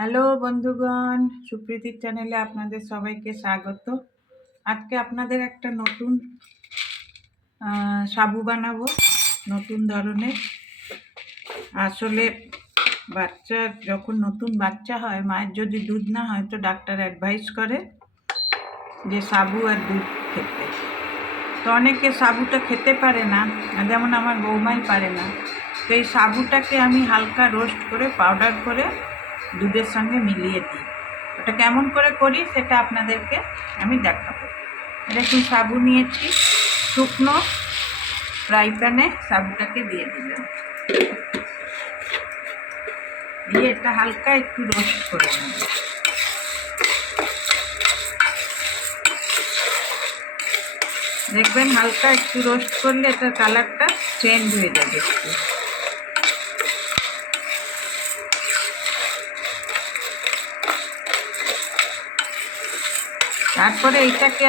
Hello বন্ধুগণ, সুপ্রীতির চ্যানেলে আপনাদের সবাইকে স্বাগত। আজকে আপনাদের একটা নতুন সাবু বানাবো, নতুন ধরনের। আসলে বাচ্চার যখন নতুন বাচ্চা হয়, মায়ের যদি দুধ না হয় তো ডাক্তার অ্যাডভাইস করে যে সাবু আর দুধ খেতে। তো অনেকে সাবুটা খেতে পারে না, যেমন আমার বৌমাই পারে না। তো এই সাবুটাকে আমি হালকা রোস্ট করে পাউডার করে দুধের সঙ্গে মিলিয়ে দিই। ওটা কেমন করে করি সেটা আপনাদেরকে আমি দেখাবো। দেখুন, সাবু নিয়েছি, শুকনো ফ্রাই প্যানে সাবুটাকে দিয়ে দিলাম, দিয়ে এটা হালকা একটু রোস্ট করে নেব। দেখবেন হালকা একটু রোস্ট করলে এটার কালারটা চেঞ্জ হয়ে যাবে একটু। তারপরে এইটাকে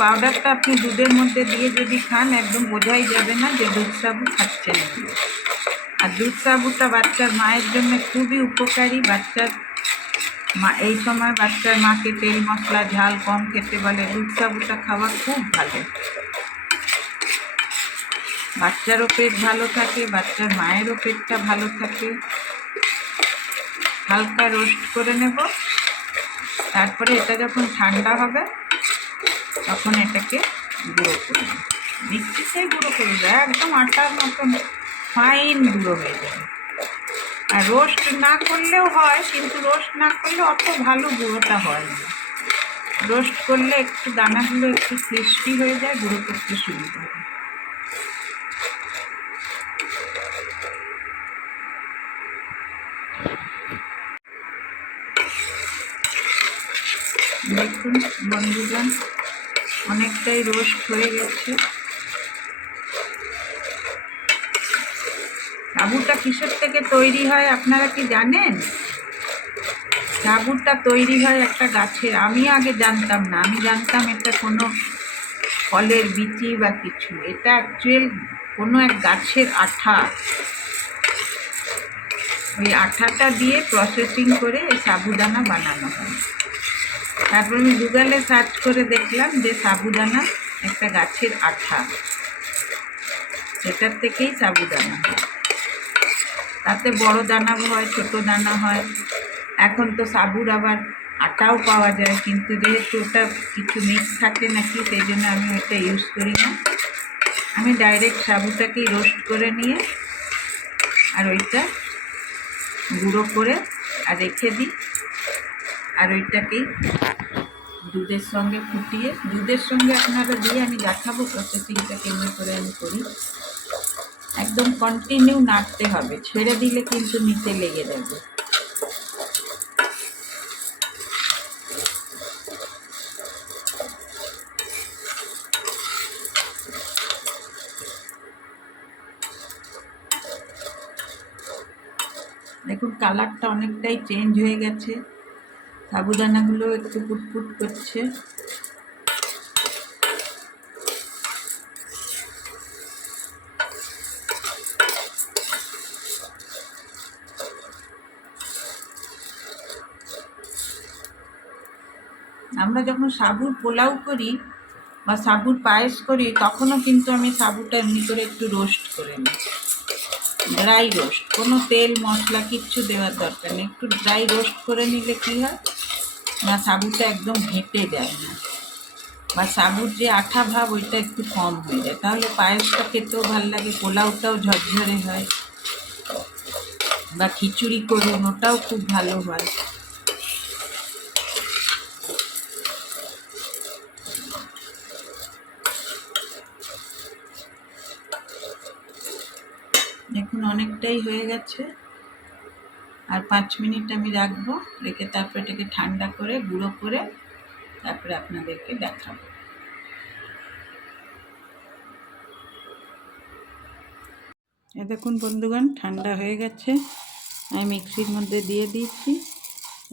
পাউডারটা আপনি দুধের মধ্যে দিয়ে যদি খান, একদম বোঝাই যাবে না যে দুধ সাবু খাচ্ছেন। আর দুধ সাবুটা বাচ্চার মায়ের জন্য খুবই উপকারী। এই সময় বাচ্চার মাকে তেল মশলা ঝাল কম খেতে বলে, দুধ সাবুটা খাওয়া খুব ভালো। বাচ্চারও পেট ভালো থাকে, বাচ্চার মায়েরও পেটটা ভালো থাকে। হালকা রোস্ট করে নেব। তারপরে এটা যখন ঠান্ডা হবে তখন এটাকে গুঁড়ো করব, মিক্সিতেই গুঁড়ো করে দেয়, একদম আটার মতন ফাইন গুঁড়ো হয়ে যাবে। আর রোস্ট না করলেও হয়, কিন্তু রোস্ট না করলে অত ভালো গুঁড়োটা হয় না। রোস্ট করলে একটু দানাগুলো একটু ক্রিস্পি হয়ে যায়, গুঁড়ো করতে সুবিধা হয়। দেখুন বন্ধুগণ, অনেকটাই রোস্ট হয়ে গেছে। সাবুটা কিসের থেকে তৈরি হয় আপনারা কি জানেন? সাবুটা তৈরি হয় একটা গাছের। আমি আগে জানতাম না, আমি জানতাম এটা কোনো ফলের বিচি বা কিছু। এটা অ্যাকচুয়াল কোনো এক গাছের আঠা। ওই আঠাটা দিয়ে প্রসেসিং করে এই সাবুদানা বানানো হয়। তারপর আমি গুগলে সার্চ করে দেখলাম যে সাবুদানা একটা গাছের আঠা, সেটার থেকেই সাবুদানা হয়। তাতে বড় দানা হয়, ছোট দানা হয়। এখন তো সাবুর আবার আটাও পাওয়া যায়, কিন্তু যেহেতু ওটা কিছু মিক্স থাকে নাকি, সেই জন্য আমি ওটা ইউজ করি না। আমি ডাইরেক্ট সাবুটাকেই রোস্ট করে নিয়ে আর ওইটা গুঁড়ো করে আর রেখে দিই। আর ওইটাকেই দুধের সঙ্গে ফুটিয়ে, দুধের সঙ্গে আপনারা দিয়ে আমি দেখাবো প্রসেসিংটা কেমন করে আমি করি। একদম কন্টিনিউ নাড়তে হবে, ছেড়ে দিলে কিন্তু নিচে লেগে যাবে। দেখুন কালারটা অনেকটাই চেঞ্জ হয়ে গেছে, সাবুদানাগুলো একটু ফুটফুট করছে। আমরা যখন সাবুর পোলাও করি বা সাবুর পায়েস করি, তখনও কিন্তু আমি সাবুটা এমনি করে একটু রোস্ট করে নিই, ড্রাই রোস্ট, কোনো তেল মশলা কিচ্ছু দেওয়ার দরকার নেই। একটু ড্রাই রোস্ট করে নিলে কী হয় না, সাবুটা একদম ঘেঁটে যায় না, বা সাবুর যে আঠা ভাব ওইটা একটু কম হয়ে যায়। তাহলে পায়েসটা খেতেও ভালো লাগে, পোলাওটাও ঝরঝরে হয়। বা খিচুড়ি করুন, ওটাও খুব ভালো হয়। দেখুন অনেকটাই হয়ে গেছে। আর 5 মিনিট আমি রাখবো, রেখে তারপর এটাকে ঠান্ডা করে গুঁড়ো করে তারপরে আপনাদেরকে দেখাবো। দেখুন বন্ধুগণ, ঠান্ডা হয়ে গেছে, আমি মিক্সির মধ্যে দিয়ে দিয়েছি।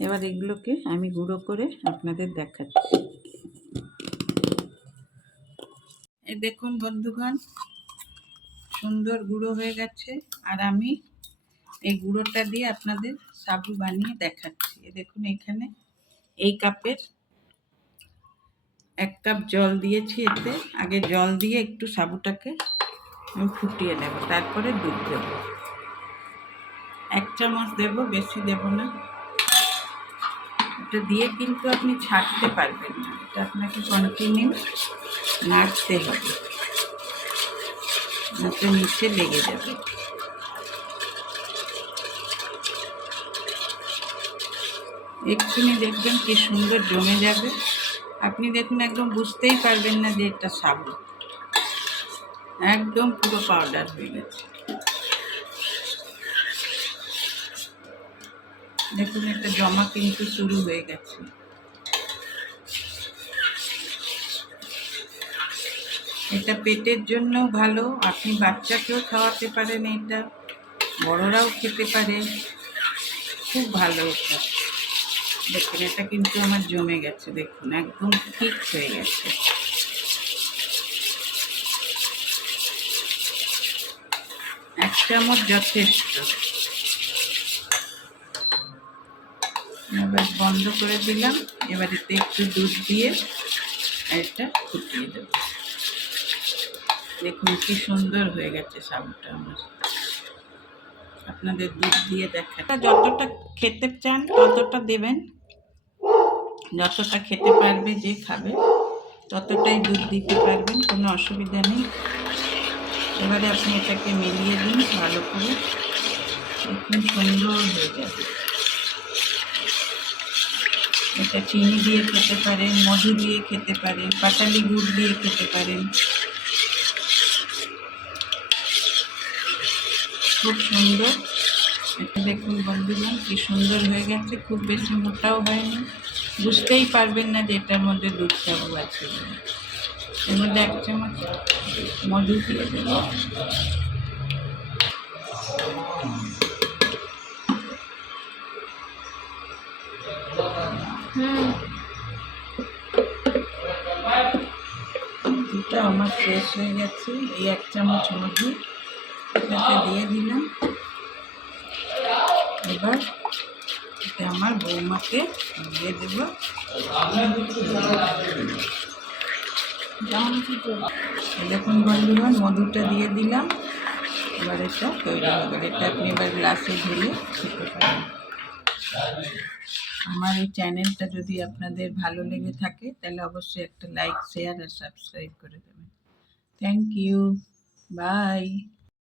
এবার এগুলোকে আমি গুঁড়ো করে আপনাদের দেখাচ্ছি। এই দেখুন বন্ধুগণ, সুন্দর গুঁড়ো হয়ে গেছে। আর আমি এই গুঁড়োটা দিয়ে আপনাদের সাবু বানিয়ে দেখাচ্ছি। দেখুন এখানে এই কাপের 1 কাপ জল দিয়েছি। এতে আগে জল দিয়ে একটু সাবুটাকে আমি ফুটিয়ে নেব, তারপরে দুধ দেব। 1 চামচ দেব, বেশি দেব না। এটা দিয়ে কিন্তু আপনি ছাড়তে পারবেন না, এটা আপনাকে কন্টিনিউ নাড়তে হবে, নয়তো নিচে লেগে যাবে। এক্ষুনি দেখবেন কি সুন্দর জমে যাবে। আপনি দেখুন একদম বুঝতেই পারবেন না যে এটা সাবু, একদম পুরো পাউডার হয়ে গেছে। দেখুন এটা জমা কিন্তু শুরু হয়ে গেছে। এটা পেটের জন্য ভালো, আপনি বাচ্চাকেও খাওয়াতে পারেন, এটা বড়রাও খেতে পারে, খুব ভালো এটা। দেখুন এটা কিন্তু আমার জমে গেছে, দেখুন একদম ঠিক হয়ে গেছে। এক চামচ যথেষ্ট। এবার বন্ধ করে দিলাম। এবার এতে একটু দুধ দিয়ে এটা ফুটিয়ে দেব। দেখুন কি সুন্দর হয়ে গেছে সাবুটা আমার। আপনাদের দুধ দিয়ে দেখা, যতটা খেতে চান ততটা দেবেন, যতটা খেতে পারবে যে খাবে ততটাই দুধ দিতে পারবেন, কোনো অসুবিধা নেই। এবারে আপনি এটাকে মিলিয়ে দিন ভালো করে, দেখুন সুন্দর হয়ে যাবে। এটা চিনি দিয়ে খেতে পারেন, মধু দিয়ে খেতে পারেন, পাটালি গুড় দিয়ে খেতে পারেন, খুব সুন্দর। এটা দেখুন বন্ধুগণ কি সুন্দর হয়ে গেছে, খুব বেশি মোটাও হয়নি, বুঝতেই পারবেন না যে এটার মধ্যে দুধ সাবু আছে। এর মধ্যে 1 চামচ মধু দিয়ে দেব। মধুটা আমার শেষ হয়ে গেছে। এই 1 চামচ মধু এটাতে দিয়ে দিলাম। এবার এটা আমার বৌমাকে দিয়ে দেব। দেখুন বন্ধুগণ মধুটা দিয়ে দিলাম। এবার এটা তৈরি হয়ে গেল। এটা আপনি এবার গ্লাসে ঢেলে খেতে পারেন। আমার এই চ্যানেলটা যদি আপনাদের ভালো লেগে থাকে তাহলে অবশ্যই একটা লাইক, শেয়ার আর সাবস্ক্রাইব করে দেবেন। Thank you, by.